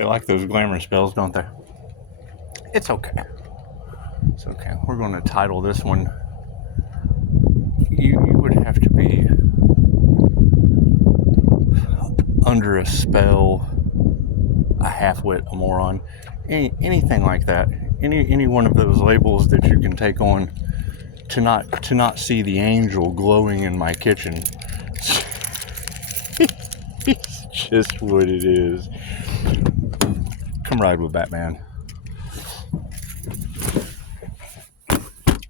They like those glamour spells, don't they? It's okay. It's okay. We're going to title this one, you would have to be under a spell, a half-wit, a moron, anything like that. Any one of those labels that you can take on to not see the angel glowing in my kitchen. It's just what it is. Come ride with Batman.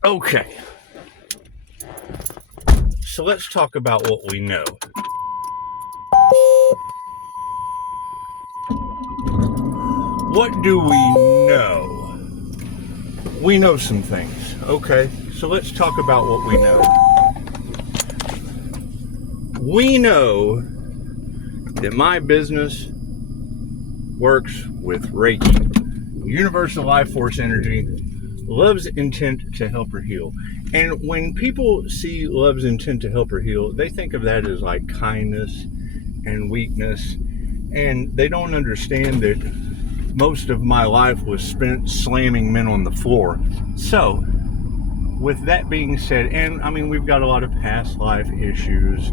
Okay. So let's talk about what we know. What do we know? We know some things. Okay. So let's talk about what we know. We know that my business works with Reiki, universal life force energy, love's intent to help her heal. And when people see love's intent to help her heal, they think of that as like kindness and weakness. And they don't understand that most of my life was spent slamming men on the floor. So, with that being said, and I mean, we've got a lot of past life issues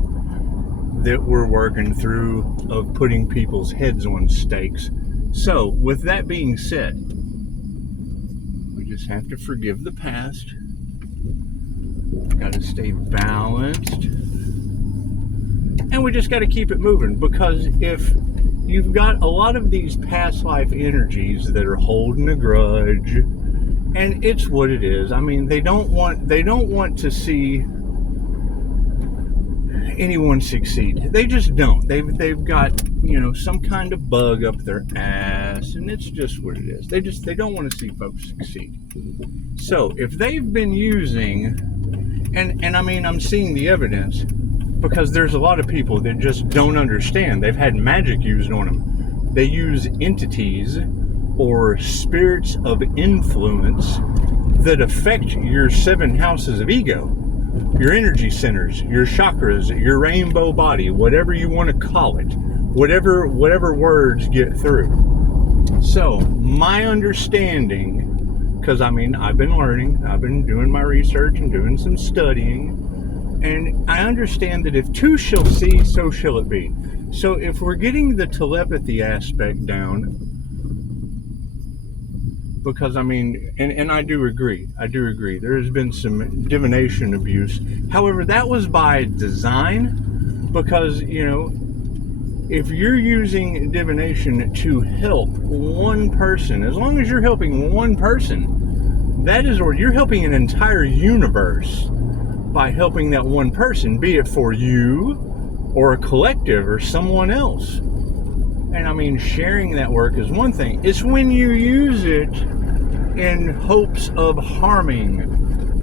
that we're working through of putting people's heads on stakes. So, with that being said, we just have to forgive the past. Got to stay balanced. And we just got to keep it moving, because if you've got a lot of these past life energies that are holding a grudge, and it's what it is. I mean, they don't want to see anyone succeed. They just don't. They've got, some kind of bug up their ass, and it's just what it is. They don't want to see folks succeed. So if they've been using, and I mean, I'm seeing the evidence, because there's a lot of people that just don't understand. They've had magic used on them. They use entities or spirits of influence that affect your 7 houses of ego, your energy centers, your chakras, your rainbow body, whatever you want to call it, whatever words get through. So my understanding, because I mean, I've been learning, I've been doing my research and doing some studying, and I understand that if two shall see, so shall it be. So if we're getting the telepathy aspect down, because I mean, and I do agree, there has been some divination abuse. However, that was by design, because, if you're using divination to help one person, as long as you're helping one person, that is, or you're helping an entire universe by helping that one person, be it for you or a collective or someone else. And I mean, sharing that work is one thing. It's when you use it in hopes of harming,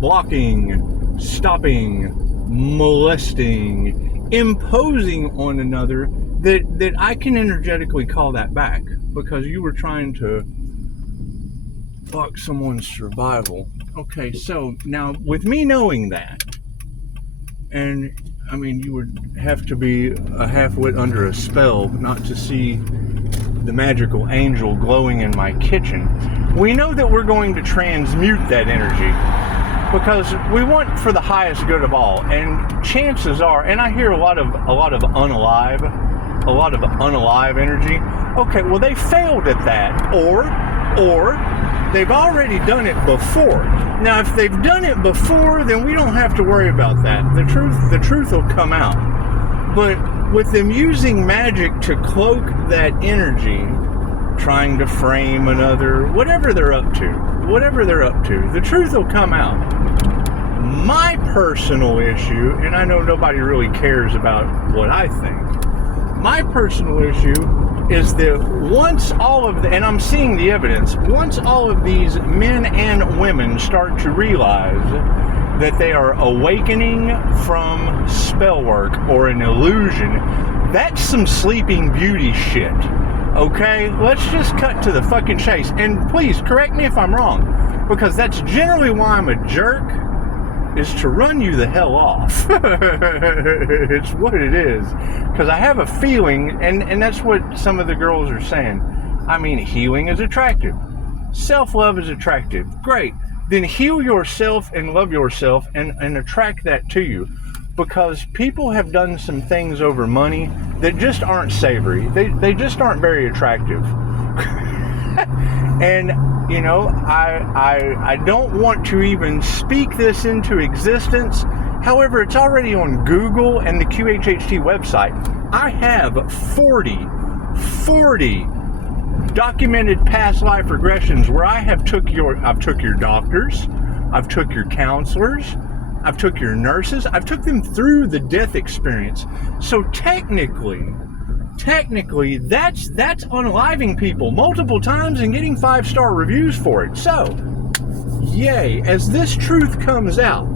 blocking, stopping, molesting, imposing on another, that I can energetically call that back, because you were trying to fuck someone's survival. Okay, so now with me knowing that, and I mean, you would have to be a half-wit under a spell not to see the magical angel glowing in my kitchen. We know that we're going to transmute that energy, because we want for the highest good of all. And chances are, and I hear a lot of unalive energy. Okay, well, they failed at that, or they've already done it before. Now, if they've done it before, then we don't have to worry about that. The truth will come out. But with them using magic to cloak that energy, trying to frame another, whatever they're up to, the truth will come out. My personal issue, and I know nobody really cares about what I think, my personal issue is that once all of the, and I'm seeing the evidence, once all of these men and women start to realize that they are awakening from spell work or an illusion, that's some Sleeping Beauty shit. Okay? Let's just cut to the fucking chase. And please, correct me if I'm wrong, because that's generally why I'm a jerk, is to run you the hell off. It's what it is. Because I have a feeling, and that's what some of the girls are saying, I mean, healing is attractive. Self-love is attractive. Great. Then heal yourself and love yourself and attract that to you. Because people have done some things over money that just aren't savory. They just aren't very attractive. And, you know, I don't want to even speak this into existence. However, it's already on Google and the QHHT website. I have 40 documented past life regressions where I've took your doctors, I've took your counselors, I've took your nurses, I've took them through the death experience. So technically, that's unaliving people multiple times and getting 5-star reviews for it. So, yay, as this truth comes out,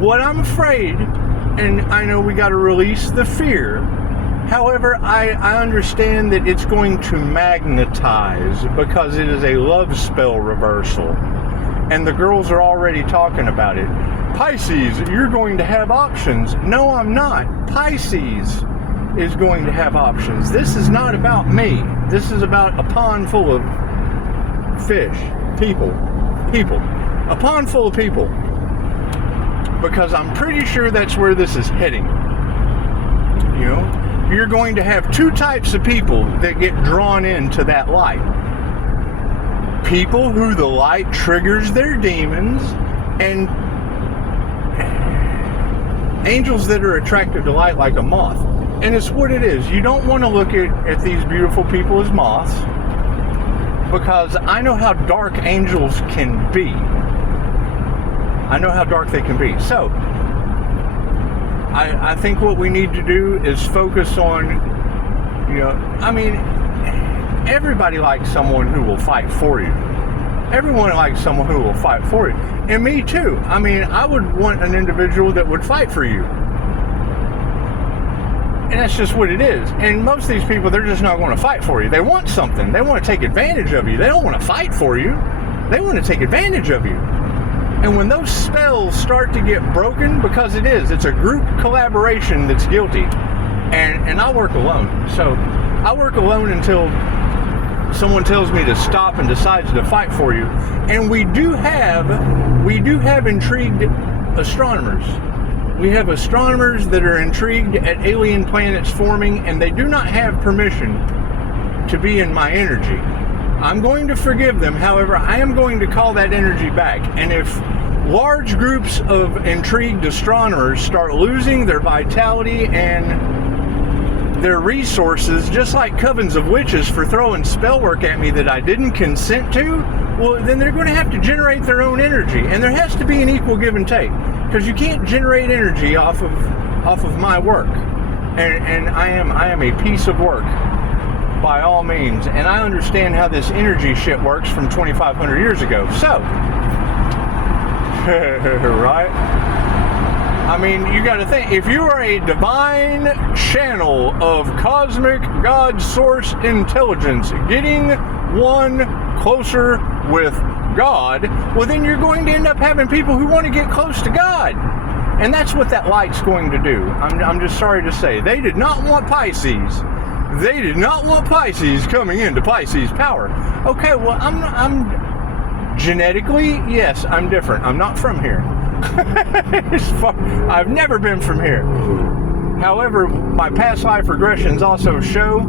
what I'm afraid, and I know we got to release the fear, however, I understand that it's going to magnetize because it is a love spell reversal. And the girls are already talking about it. Pisces, you're going to have options. No, I'm not. Pisces is going to have options. This is not about me. This is about a pond full of fish. People. A pond full of people. Because I'm pretty sure that's where this is heading. You know? You're going to have two types of people that get drawn into that light. People who the light triggers their demons, and angels that are attracted to light like a moth. And it's what it is. You don't want to look at these beautiful people as moths, because I know how dark angels can be. I know how dark they can be. So, I think what we need to do is focus on, you know, I mean, everybody likes someone who will fight for you. Everyone likes someone who will fight for you. And me too. I mean, I would want an individual that would fight for you. And that's just what it is. And most of these people, they're just not going to fight for you. They want something. They want to take advantage of you. They don't want to fight for you. They want to take advantage of you. And when those spells start to get broken, because it's a group collaboration that's guilty. And I work alone. So I work alone until someone tells me to stop and decides to fight for you. And we do have intrigued astronomers. We have astronomers that are intrigued at alien planets forming, and they do not have permission to be in my energy. I'm going to forgive them. However, I am going to call that energy back. And if large groups of intrigued astronomers start losing their vitality and their resources, just like covens of witches for throwing spell work at me that I didn't consent to, well, then they're going to have to generate their own energy. And there has to be an equal give and take, because you can't generate energy off of my work. And I am a piece of work by all means, and I understand how this energy shit works from 2,500 years ago. So, right? I mean, you got to think, if you are a divine channel of cosmic God source intelligence, getting one closer with God, well, then you're going to end up having people who want to get close to God. And that's what that light's going to do. I'm just sorry to say. They did not want Pisces. They did not want Pisces coming into Pisces power. Okay, well, I'm genetically, yes, I'm different. I'm not from here. I've never been from here. However, my past life regressions also show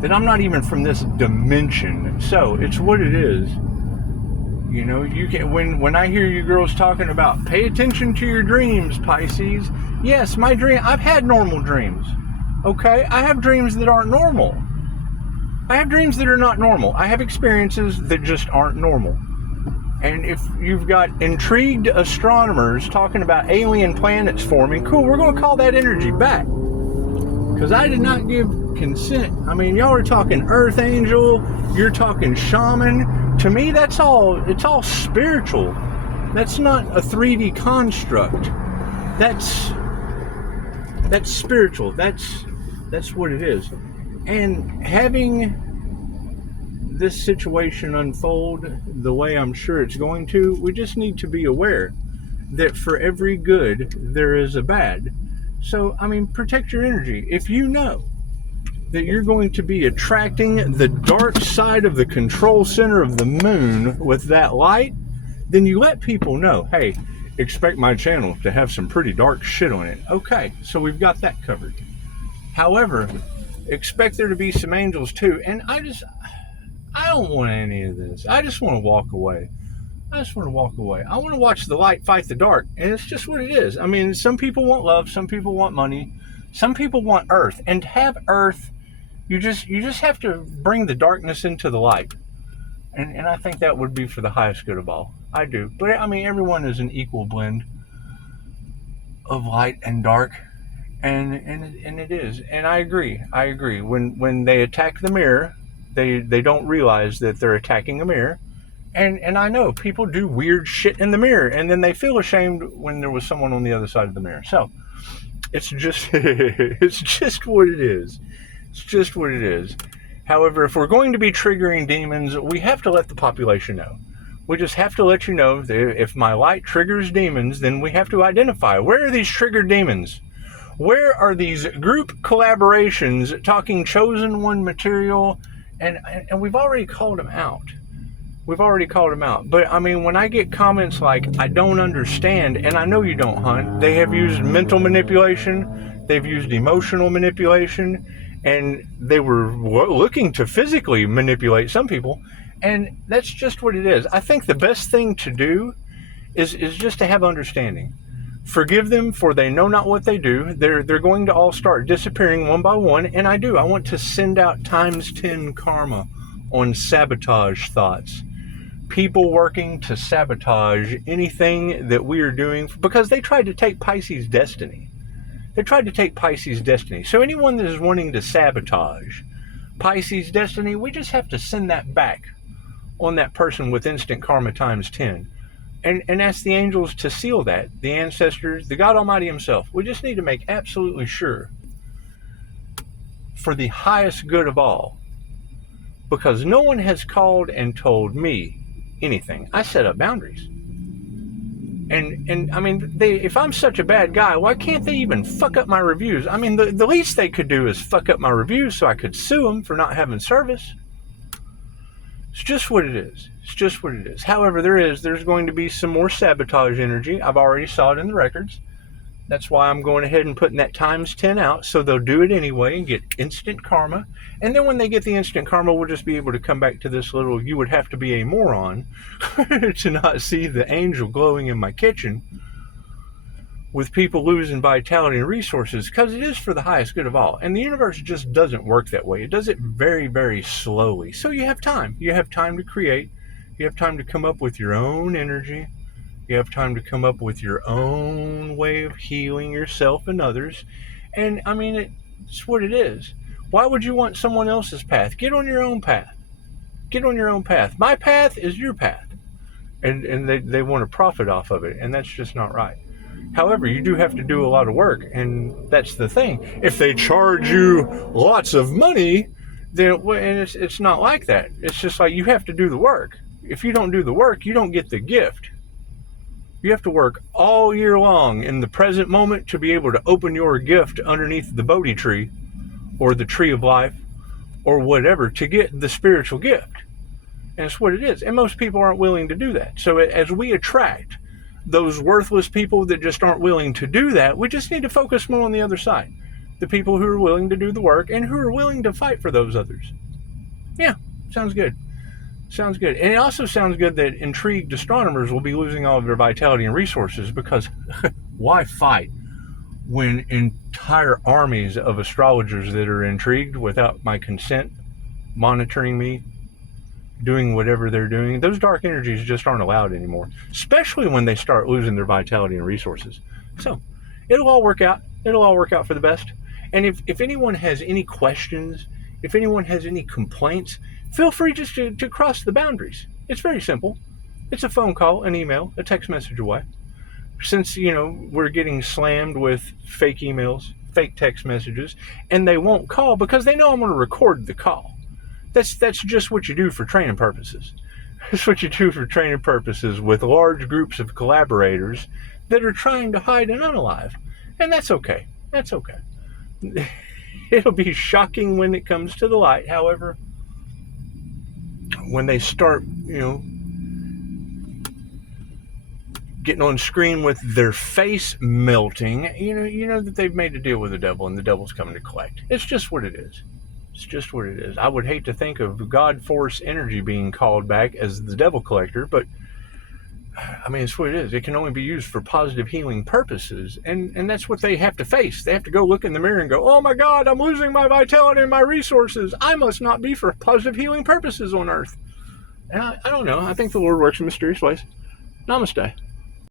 that I'm not even from this dimension. So it's what it is. You know, you can when I hear you girls talking about pay attention to your dreams, Pisces. Yes, my dream. I've had normal dreams. Okay, I have dreams that aren't normal. I have dreams that are not normal. I have experiences that just aren't normal. And if you've got intrigued astronomers talking about alien planets forming, cool, we're going to call that energy back. Because I did not give consent. I mean, y'all are talking earth angel, you're talking shaman. To me, it's all spiritual. That's not a 3D construct. That's spiritual. That's what it is. And having this situation unfold the way I'm sure it's going to, we just need to be aware that for every good, there is a bad. So, I mean, protect your energy. If you know that you're going to be attracting the dark side of the control center of the moon with that light, then you let people know, hey, expect my channel to have some pretty dark shit on it. Okay, so we've got that covered. However, expect there to be some angels too. And I don't want any of this. I just want to walk away. I want to watch the light fight the dark. And it's just what it is. I mean, some people want love. Some people want money. Some people want earth. And to have earth, you just have to bring the darkness into the light. And I think that would be for the highest good of all. I do. But I mean, everyone is an equal blend of light and dark. And it is. And I agree. When they attack the mirror, they don't realize that they're attacking a mirror. And I know people do weird shit in the mirror, and then they feel ashamed when there was someone on the other side of the mirror. So it's just it's just what it is. It's just what it is. However, if we're going to be triggering demons, we have to let the population know. We just have to let you know that if my light triggers demons, then we have to identify, where are these triggered demons? Where are these group collaborations talking chosen one material? And we've already called them out. But I mean, when I get comments like, I don't understand, and I know you don't, hunt, they have used mental manipulation, they've used emotional manipulation, and they were looking to physically manipulate some people. And that's just what it is. I think the best thing to do is just to have understanding. Forgive them, for they know not what they do. They're going to all start disappearing one by one. And I want to send out times 10 karma on sabotage thoughts. People working to sabotage anything that we are doing, because they tried to take Pisces' destiny. So anyone that is wanting to sabotage Pisces' destiny, we just have to send that back on that person with instant karma times 10. And ask the angels to seal that, the ancestors, the God Almighty himself. We just need to make absolutely sure, for the highest good of all, because no one has called and told me anything. I set up boundaries. And I mean, if I'm such a bad guy, why can't they even fuck up my reviews? I mean, the least they could do is fuck up my reviews so I could sue them for not having service. It's just what it is. However, there's going to be some more sabotage energy. I've already saw it in the records. That's why I'm going ahead and putting that times 10 out, so they'll do it anyway and get instant karma. And then when they get the instant karma, we'll just be able to come back to this little, you would have to be a moron to not see the angel glowing in my kitchen with people losing vitality and resources, because it is for the highest good of all. And the universe just doesn't work that way. It does it very, very slowly. So you have time. You have time to create. You have time to come up with your own energy. You have time to come up with your own way of healing yourself and others. And I mean, it's what it is. Why would you want someone else's path? Get on your own path. My path is your path. And they want to profit off of it. And that's just not right. However, you do have to do a lot of work. And that's the thing. If they charge you lots of money, then and it's not like that. It's just like you have to do the work. If you don't do the work, you don't get the gift. You have to work all year long in the present moment to be able to open your gift underneath the Bodhi tree or the tree of life or whatever to get the spiritual gift. And it's what it is. And most people aren't willing to do that. So as we attract those worthless people that just aren't willing to do that, we just need to focus more on the other side. The people who are willing to do the work and who are willing to fight for those others. Yeah, sounds good. And it also sounds good that intrigued astronomers will be losing all of their vitality and resources, because why fight when entire armies of astrologers that are intrigued without my consent, monitoring me, doing whatever they're doing, those dark energies just aren't allowed anymore, especially when they start losing their vitality and resources. So it'll all work out. For the best. And if anyone has any questions, if anyone has any complaints, feel free just to cross the boundaries. It's very simple. It's a phone call, an email, a text message away. Since, we're getting slammed with fake emails, fake text messages, and they won't call because they know I'm going to record the call. That's just what you do for training purposes. That's what you do for training purposes with large groups of collaborators that are trying to hide and unalive. And that's okay. it'll be shocking when it comes to the light. However, when they start, getting on screen with their face melting, you know that they've made a deal with the devil, and the devil's coming to collect. It's just what it is. It's just what it is. I would hate to think of God force energy being called back as the devil collector, but I mean, it's what it is. It can only be used for positive healing purposes, and that's what they have to face. They have to go look in the mirror and go, oh my God, I'm losing my vitality and my resources. I must not be for positive healing purposes on earth. And I don't know. I think the Lord works in mysterious ways. Namaste.